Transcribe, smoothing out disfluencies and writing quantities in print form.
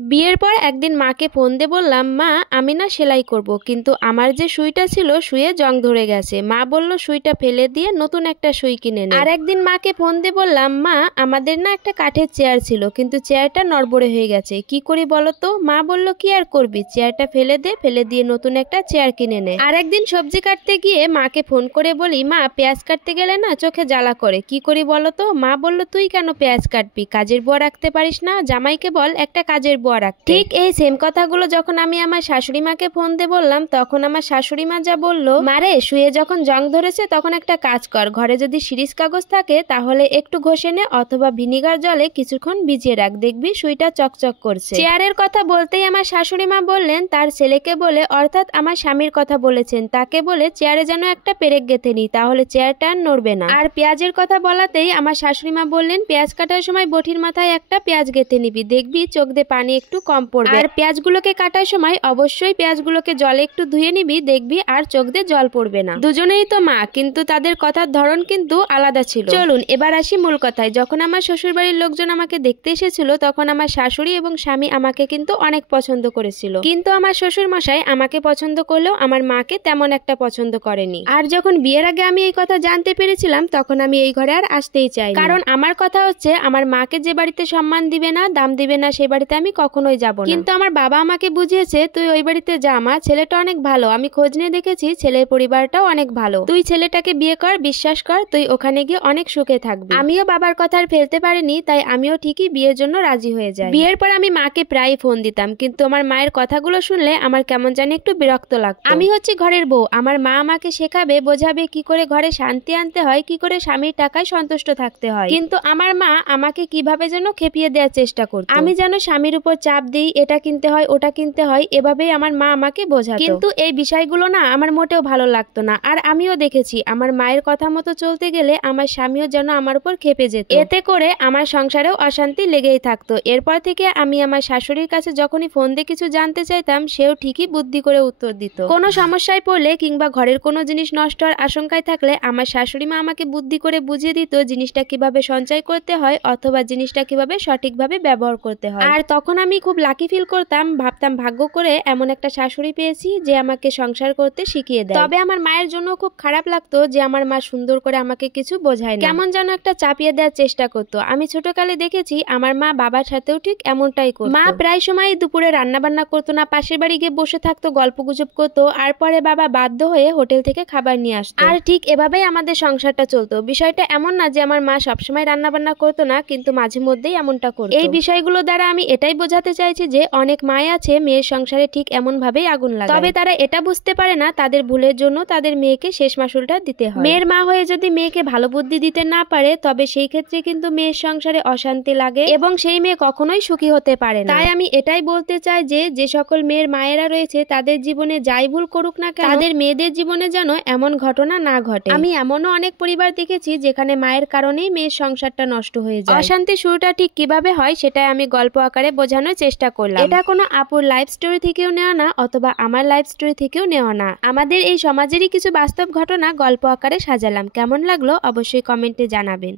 বিয়ের পর একদিন মাকে ফোন দিয়ে বললাম, মা আমি না সেলাই করব, কিন্তু আমার যে সুইটা ছিল সুইয়ে জং ধরে গেছে। মা বলল সুইটা ফেলে দিয়ে নতুন একটা সুই কিনে নে। আর একদিন মাকে ফোন দিয়ে বললাম, মা আমাদের না একটা কাঠের চেয়ার ছিল, কিন্তু চেয়ারটা নড়বড়ে হয়ে গেছে, কি করি বলো তো? মা বলল কি আর করবি, চেয়ারটা ফেলে দে, ফেলে দিয়ে নতুন একটা চেয়ার কিনে নে। আর একদিন সবজি কাটতে গিয়ে মাকে ফোন করে বলি, মা পেঁয়াজ কাটতে গেলে না চোখে জ্বালা করে, কি করি বলো তো? মা বলল তুই কেন পেঁয়াজ কাটবি, কাজের বুয়া রাখতে পারিস না? জামাইকে বল একটা কাজের বুয়া রাখতে। ঠিক এই সেম কথাগুলো যখন আমি আমার শাশুড়ি মাকে ফোন দিয়ে বললাম, তখন আমার শাশুড়ি মা যা বললো, মারে শুয়ে যখন জং ধরেছে তখন একটা কাজ কর, ঘরে যদি সিরিজ কাগজ থাকে তাহলে একটু ঘষে নে, অথবা ভিনিগার জলে কিছুক্ষণ ভিজিয়ে রাখ, দেখবি সুইটা চকচক করছে। চেয়ারের কথা বলতেই আমার শাশুড়ি মা বললেন তার ছেলেকে বলে, অর্থাৎ আমার স্বামীর কথা বলেছেন, তাকে বলে চেয়ারে যেন একটা পেরেক গেঁথে নি, তাহলে চেয়ারটা আর নড়বে না। আর পেঁয়াজের কথা বলাতেই আমার শাশুড়ি মা বললেন, পেঁয়াজ কাটার সময় বটির মাথায় একটা পেঁয়াজ গেঁথে নিবি, দেখবি চোখ দিয়ে পানি একটু কম পড়বে। আর পেঁয়াজগুলোকে কাটার সময় অবশ্যই পেঁয়াজগুলোকে জলে একটু ধুয়ে নিবি, দেখবি আর চোখ দিয়ে জল পড়বে না। দুজনেই তো মা, কিন্তু তাদের কথার ধরন কিন্তু আলাদা ছিল। চলুন এবার আসি মূল কথায়। যখন আমার শ্বশুর বাড়ির লোকজন আমাকে দেখতে এসেছিল, তখন আমার শাশুড়ি এবং স্বামী আমাকে কিন্তু অনেক পছন্দ করেছিল, কিন্তু আমার শ্বশুর মশাই আমাকে পছন্দ করলেও আমার মাকে তেমন একটা পছন্দ করেনি। আর যখন বিয়ের আগে আমি এই কথা জানতে পেরেছিলাম, তখন আমি এই ঘরে আর আসতেই চাই, কারণ আমার কথা হচ্ছে আমার মাকে যে বাড়িতে সম্মান দিবে না, দাম দিবে না, সেই বাড়িতে আমি কখনোই যাব না। কিন্তু আমার বাবা আমাকে বুঝিয়েছে, তুই ওই বাড়িতে যা মা, ছেলেটা অনেক ভালো, আমি খোঁজ নিয়ে দেখেছি ছেলের পরিবারটাও অনেক ভালো, তুই ছেলেটাকে বিয়ে কর, বিশ্বাস কর, তুই ওখানে গিয়ে অনেক সুখে থাকবি। আমিও বাবার কথা আর ফেলতে পারিনি, তাই আমিও ঠিকই বিয়ের জন্য রাজি হয়ে যাই। বিয়ের পর আমি মাকে প্রায় ফোন দিতাম, কিন্তু আমার মায়ের কথাগুলো শুনলে আমার কেমন জানি একটু বিরক্ত লাগতো। আমি হচ্ছে ঘরের বউ, আমার মা আমাকে শেখাবে, বোঝাবে কি করে ঘরে শান্তি আনতে হয়, কি করে স্বামীর টাকায় সন্তুষ্ট থাকতে হয়, কিন্তু আমার মা আমাকে কিভাবে যেন খেপিয়ে দেওয়ার চেষ্টা করত। আমি যেন স্বামীর উপর চাপ দিই, এটা কিনতে হয় ওটা কিনতে হয়, এভাবেই আমার মা আমাকে বোঝাতো। কিন্তু এই বিষয়গুলো না আমার মোটেও ভালো লাগতো না। আর আমিও দেখেছি আমার মায়ের কথা মতো চলতে গেলে আমার স্বামীও যেন আমার উপর খেপে যেত, এতে করে আমার সংসারেও অশান্তি লেগেই থাকতো। এরপর থেকে আমি আমার শাশুড়ির কাছে যখনই ফোন দিয়ে কিছু জানতে চাইতাম, সেও ঠিকই বুদ্ধি করে উত্তর দিত। কোনো সমস্যায় পড়লে কিংবা ঘরের কোনো জিনিস নষ্ট হওয়ার আশঙ্কায় থাকলে আমার শাশুড়ি মা আমাকে বুদ্ধি করে বুঝিয়ে দিত জিনিসটা কিভাবে সঞ্চয় করতে হয়, অথবা জিনিসটা কিভাবে সঠিকভাবে ব্যবহার করতে হয়। আর তখন আমি খুব লাকি ফিল করতাম, ভাবতাম ভাগ্য করে এমন একটা শাশুড়ি পেয়েছি যে আমাকে সংসার করতে শিখিয়ে দেয়। তবে আমার মায়ের জন্য খুব খারাপ লাগতো যে আমার মা সুন্দর করে আমাকে কিছু বোঝায় না, কেমন যেন একটা চাপিয়ে দেওয়ার চেষ্টা করতো। আমি ছোটকালে দেখেছি আমার মা বাবার সাথেও ঠিক এমনটাই করতো। মা প্রায় সময় দুপুরে রান্না বান্না করতো না, পাশের বাড়ি গিয়ে বসে থাকতো, গল্প গুজব করতো, আর পরে বাবা বাধ্য হয়ে হোটেল থেকে খাবার নিয়ে আসতো। আর ঠিক এভাবেই আমাদের সংসারটা চলতো। বিষয়টা এমন না যে আমার মা সবসময় রান্না বান্না করতো না, কিন্তু মাঝে মধ্যেই এমনটা করতো। এই বিষয়গুলো দ্বারা আমি এটাই বোঝাতে চাইছি যে অনেক মাই আছে মেয়ের সংসারে ঠিক এমন ভাবেই আগুন লাগায়, তবে তারা এটা বুঝতে পারে না তাদের ভুলের জন্য তাদের মেয়েকে শেষ মাসুলটা দিতে হয়। মেয়ের মা হয়ে যদি মেয়েকে ভালো বুদ্ধি দিতে না পারে, তবে সেই ক্ষেত্রে কিন্তু মেয়ের সংসারে অশান্তি লাগে এবং সেই মেয়ে কখনোই সুখী হতে পারে না। তাই আমি এটাই বলতে চাই যে যে সকল মেয়ের মায়েরা রয়েছে তাদের জীবনে যাই ভুল করুক না কেন, তাদের মেয়েদের জীবনে যেন এমন ঘটনা না ঘটে। আমি এমনও অনেক পরিবার দেখেছি যেখানে মায়ের কারণেই মেয়ের সংসারটা নষ্ট হয়ে যায়। অশান্তি শুরুটা ঠিক কিভাবে হয় সেটাই আমি গল্প আকারে বোঝানোর চেষ্টা করলাম। এটা কোনো আপুর লাইফ স্টোরি থেকেও নেওয়া না, অথবা আমার লাইফ স্টোরি থেকেও নেওয়া না, আমাদের এই সমাজেরই কিছু বাস্তব ঘটনা গল্প আকারে সাজালাম। কেমন লাগলো অবশ্যই কমেন্টে জানাবেন।